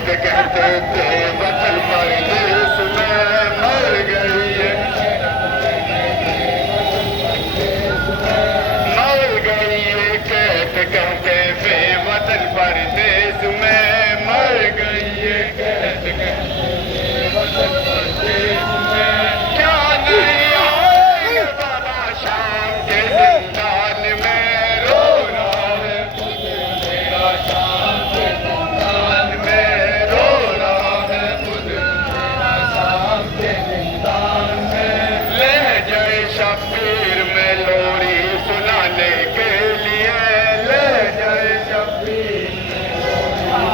कहते थे वतन परदेस में मर गई है, मर गई है। कहते कहते थे वतन परदेस में मर गई है, कहते कहते वतन परदेस में। क्या नहीं आएंगे बाबा शाम के जिंदान में, रो रहा है खुद मेरा शाम के जिंदान में, रो रहा है खुद मेरा शाम के जिंदान में। लहजे शब्बीर में लोरी सुनाने के लिए, लहजे शब्बीर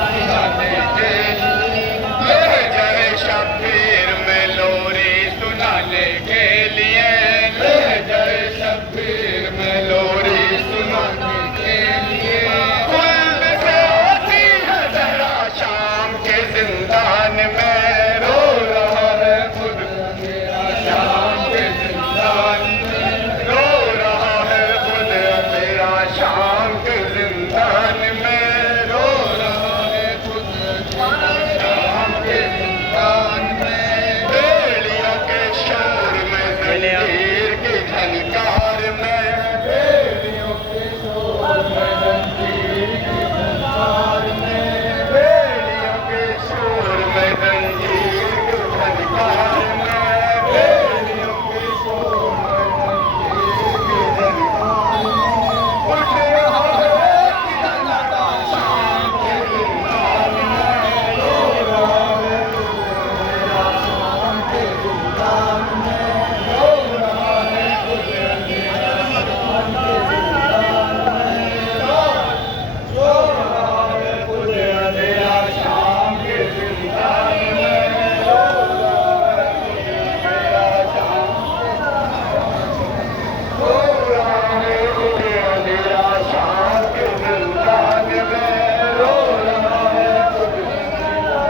सुनाने के लिए, लहजे शब्बीर में लोरी सुनाने के लिए, लहजे शब्बीर में लोरी सुनाने के लिए। खुल्द से आती है जहरा शाम के जिंदान में, रो रहा है खुद मेरा शाम के जिंदान में, रो रहा है खुद मेरा शाम के जिंदान में, रो रहा है खुद मेरा शाम के जिंदान में। बेड़ियों के शोर में जंजीर की झनकार में, बेड़ियों के शोर में जंजीर की झनकार में, बेड़ियों के शोर में जंजीर की झनकार में, बेड़ियों के शोर में जंजीर की झनकार में। उठ रहा है किधर लगा शाम के जिंदान में, रो रहा है मेरा शाम के जिंदान में, रो रहा है खुद मेरा शाम के जिंदान में, रो रहा है खुद मेरा शाम के जिंदान में, रो रहा है खुद मेरा शाम, रो रहा है खुद मेरा शाम के जिंदान में, रो रहा है खुद मेरा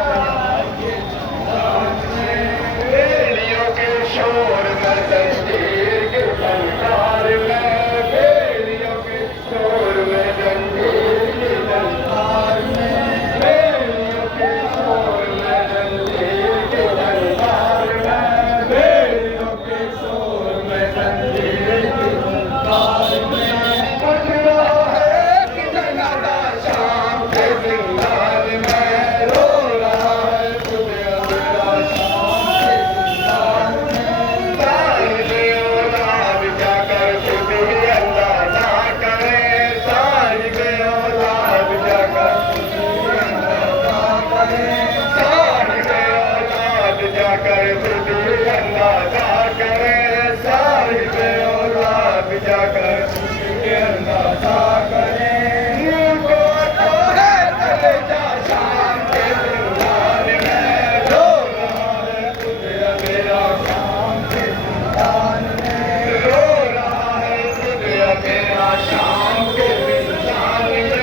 के जिंदान में। बेड़ियों के शोर में जंजीर के झनकार में, बेड़ियों के शोर में जंजीर के झनकार में, बेड़ियों के शोर में जंजीर के झनकार में, बेड़ियों के शोर में जंजीर के झनकार में। उठ रहा है किधर लगा शाम के जिंदान में, रो रहा है खुद मेरा शाम के जिंदान में। साहिबे औलाद जाकर खुद ही अंदाजा करे, साहिबे औलाद जाकर खुद ही अंदाजा करे, साहिबे औलाद जाकर खुद ही अंदाजा करे, साहिबे औलाद जाकर खुद ही अंदाजा करे। मुझको तो है कलेजा शाम के जिंदान में, रो रहा है खुद मेरा शाम के जिंदान में, रो रहा है खुद मेरा शाम के जिंदान में,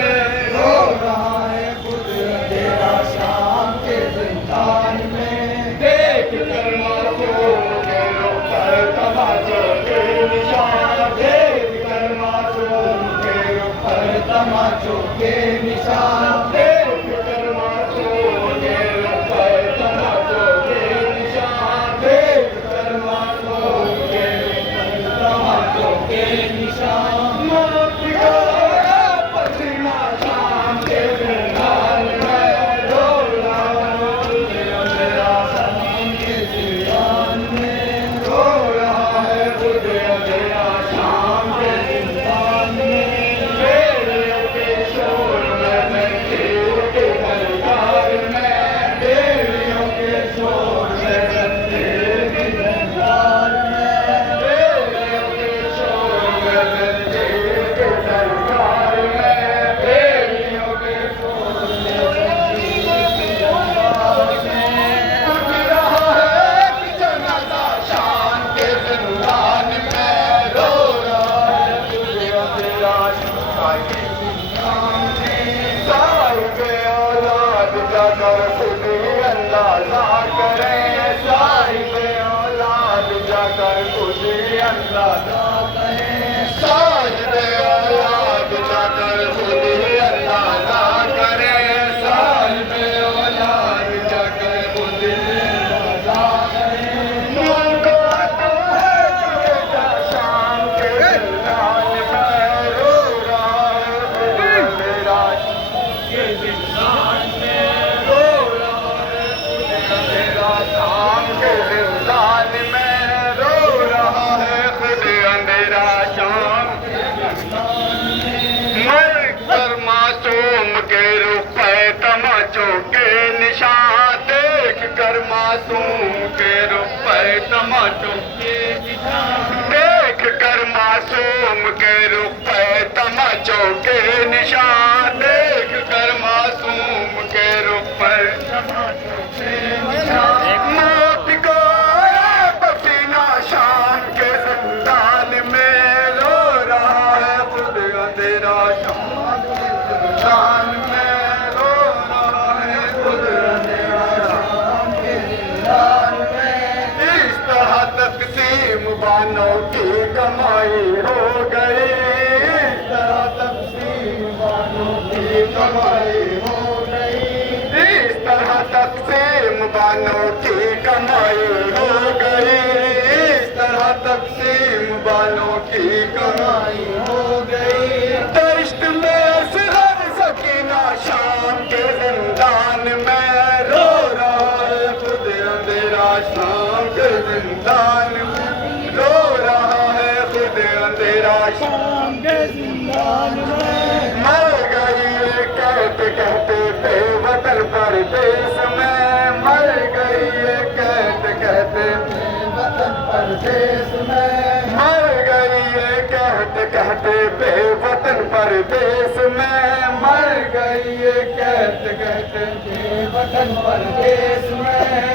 रो रहा है खुद मेरा शाम के जिंदान में। देख कर मासूम के रुख पर तमाचों के निशान, देख कर मासूम के रुख पर तमाचों के निशान, देख कर मासूम के रुख पर तमाचों के निशान, देख कर मासूम के रुख पर तमाचों के निशान। मौत का पसीना शाम के जिंदान में, रो रहा है खुद मेरा शाम के जिंदान में, रो रहा है खुद मेरा शाम के जिंदान में। बेड़ियों के शोर में जंजीर के झनकार में, बेड़ियों के शोर में जंजीर के झनकार में, बेड़ियों के शोर में जंजीर के झनकार में, बेड़ियों के शोर में जंजीर के झनकार में। उठ रहा है किधर लगा शाम के जिंदान में, रो रहा है खुद मेरा शाम के जिंदान में। साहिबे औलाद जाकर खुद ही अंदाजा करे, साहिबे औलाद जाकर खुद ही अंदाजा करे, साहिबे औलाद जाकर खुद ही अंदाजा करे, साहिबे औलाद तमाचों के निशान, देख कर मासूम के रुख पे तमाचों के निशान, देख कर मासूम के रुख पर तमाचों के निशान। मौत को पसीना शाम के जिंदान में रो रहा है खुद अंधेरा, शाम के जिंदान में रो रहा है खुद अंधेरा, शाम के जिंदान में। इस तरह तकसीम बानों की कमाई हो गई, इस तरह तकसीम बानों की कमाई हो गई, इस तरह तकसीम बानों की कमाई हो गई, इस तरह तकसीम बानों की कमाई हो गई। दश्त में असगर सकीना शाम के जिंदान में रो रहा है खुद अंधेरा, शाम के जिंदान में रो रहा है खुद अंधेरा, शाम के जिंदान में। मर गई ये कहते कहते बेवतन परदेस में, मर गई ये कहते कहते बेवतन परदेस में, मर गई ये कहते कहते बेवतन परदेस में, मर गई ये कहते कहते बेवतन परदेस में।